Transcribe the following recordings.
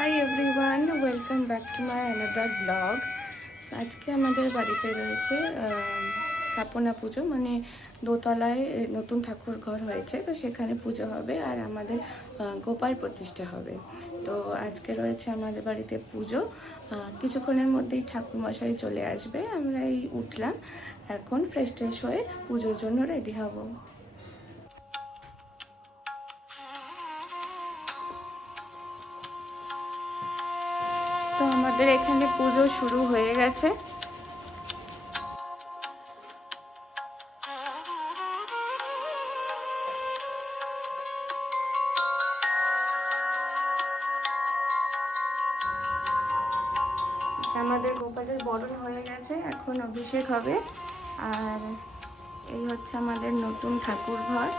Hi everyone, welcome back to my another blog. আজকে আমাদের বাড়িতে রয়েছে স্থাপনা পুজো, মানে দোতলায় নতুন ঠাকুর ঘর হয়েছে, তো সেখানে পুজো হবে আর আমাদের গোপাল প্রতিষ্ঠা হবে। তো আজকে রয়েছে আমাদের বাড়িতে পুজো। কিছুক্ষণের মধ্যেই ঠাকুরমশাই চলে আসবে। আমরা এই উঠলাম, এখন ফ্রেশ ট্রেশ হয়ে পুজোর জন্য রেডি হব। তো আমাদের এখানে পুজো শুরু হয়ে গেছে। আমাদের গোপালের বরণ হয়ে গেছে, এখন অভিষেক হবে। আর এই হচ্ছে আমাদের নতুন ঠাকুর ঘর।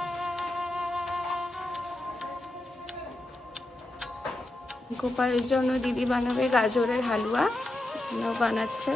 গোপালের জন্য দিদি বানাবে গাজরের হালুয়া, বানাচ্ছে।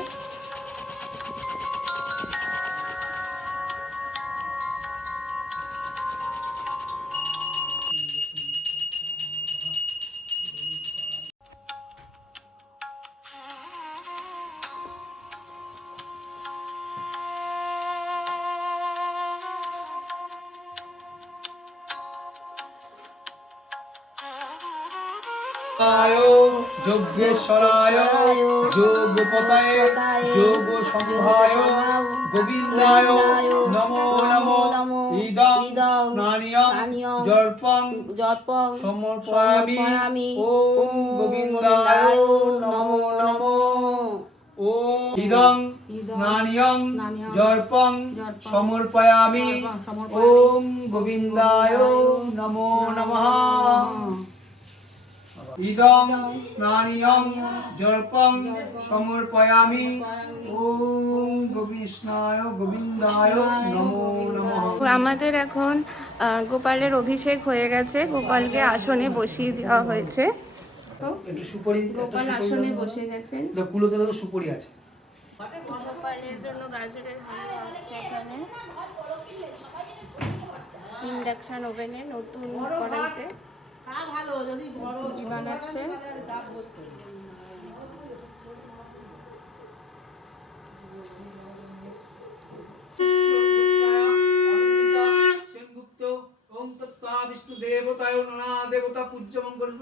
যোগেশ্বরায় যোগপতায়ে যোগ সম্ভায় গোবিন্দায় নমো নমো। ইদং স্নানিয়ং জর্পং সমর্পয়ামি। ওম গোবিন্দায় নমো নমো। ওম ইদং স্নানিয়ং জর্পং সমর্পয়ামি। ওম গোবিন্দায় নমো নমঃ। ইদং স্নানিয়ং জর্পং সমর্পয়ামি। ওম গোবিন্দায় নমো নমঃ। আমাদের এখন গোপালের অভিষেক হয়ে গেছে, গোপালকে আসনে বসিয়ে দেওয়া হয়েছে। একটু সুপারি, গোপাল আসনে বসে গেছেন। কুলোতে তো সুপারি আছে। গোপালের জন্য গাজরের হালুয়া হচ্ছে এখানে ইন্ডাকশন ওভেনে, নতুন কড়াইতে বানাচ্ছে। বিষ্ণু দেবতায় নানা দেবতা পূজ্য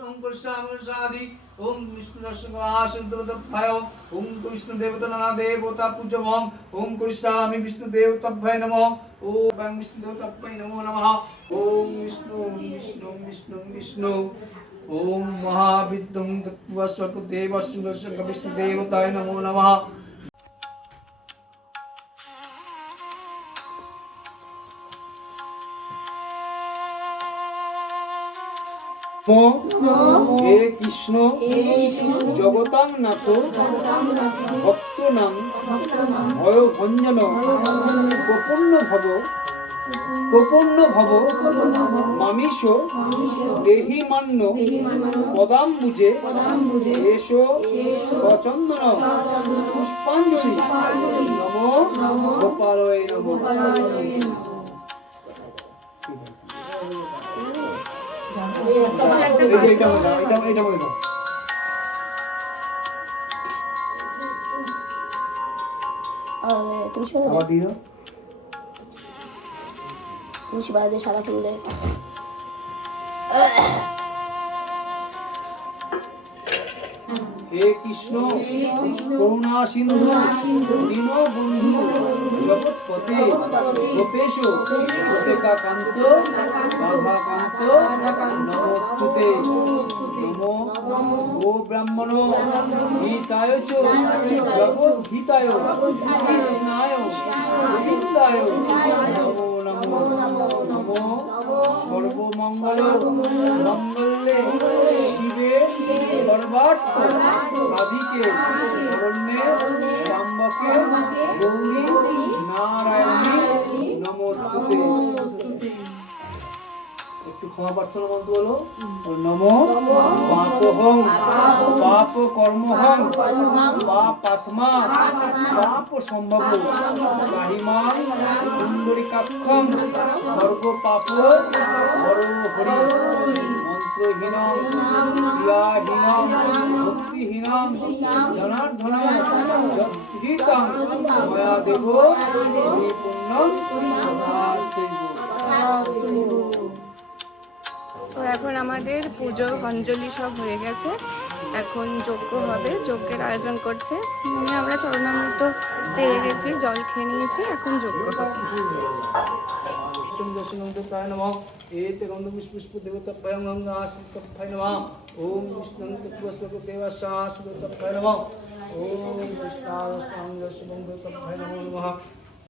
মঙ্গলসাদি। ওম বিষ্ণু দর্শন আসন দেবতাভ্যায়। ওম বিষ্ণু দেবতা নানা দেবতা পূজ্যমং। ওম করিষ্যামি বিষ্ণু দেবতাভ্যায় নমঃ। ওম বিষ্ণু দেবতাভ্যায় নমো নমঃ। ওম বিষ্ণু বিষ্ণু বিষ্ণু বিষ্ণু। ওম মহাবিদ্যং তত্ত্বস্বক দেবস্য দর্শক বিষ্ণু দেবতায় নমো নমঃ। হে কৃষ্ণ জগতাং নাথ ভক্তনাং ভয়ভঞ্জন প্রপন্ন ভব মামিষ দেহি মান্য পদাম্বুজে এষ সচন্দন পুষ্পাঞ্জলি। নমো গোপালয় নমঃ। তুলসী বাদে সারা ফুলে হে কৃষ্ণ করুণা সিন্ধু দীনবন্ধু জগৎপতে গোপেশ গোপিকাকান্ত রাধাকান্ত নমস্তুতে। নমো গো ব্রাহ্মণ হিতায় চ জগদ্ধিতায় কৃষ্ণায় গোবিন্দায় নমো নমো। নমো সর্বমঙ্গল মঙ্গলে শিবে সর্বার্থ সাধিকে শরণ্যে ত্র্যম্বকে গৌরী নারায়ণী নমস্তুতে। একটু ক্ষমা প্রার্থনা মন্ত্র বলো। নমো পাপহং পাপ কর্মহং পাপাত্মা পাপ সম্ভব পাহিমাং পুণ্ডরিকাক্ষং সর্ব পাপ হর হরি। মন্ত্রহীনং ক্রিয়াহীনং ভক্তিহীনং জনার্দনং যৎকৃতং ময়া দেব পরিপূর্ণং তথাস্তু। তো এখন আমাদের পুজো অঞ্জলি সব হয়ে গেছে, এখন যজ্ঞ হবে, যজ্ঞের আয়োজন করছে। আমরা চরণামৃত পেয়ে গেছি, জল খেয়ে নিয়েছি, এখন যজ্ঞ হবে। দশনন্দায় নমঃ এতে গন্ধপুষ্প দেবতাভ্যাং গঙ্গাশ্রিতভ্যাং নমঃ ওম বিষ্ণুপুষ্প দেবাশাশ্রিতভ্যাং নমঃ ওম কৃষ্ণায় দেবতাভ্যাং নমঃ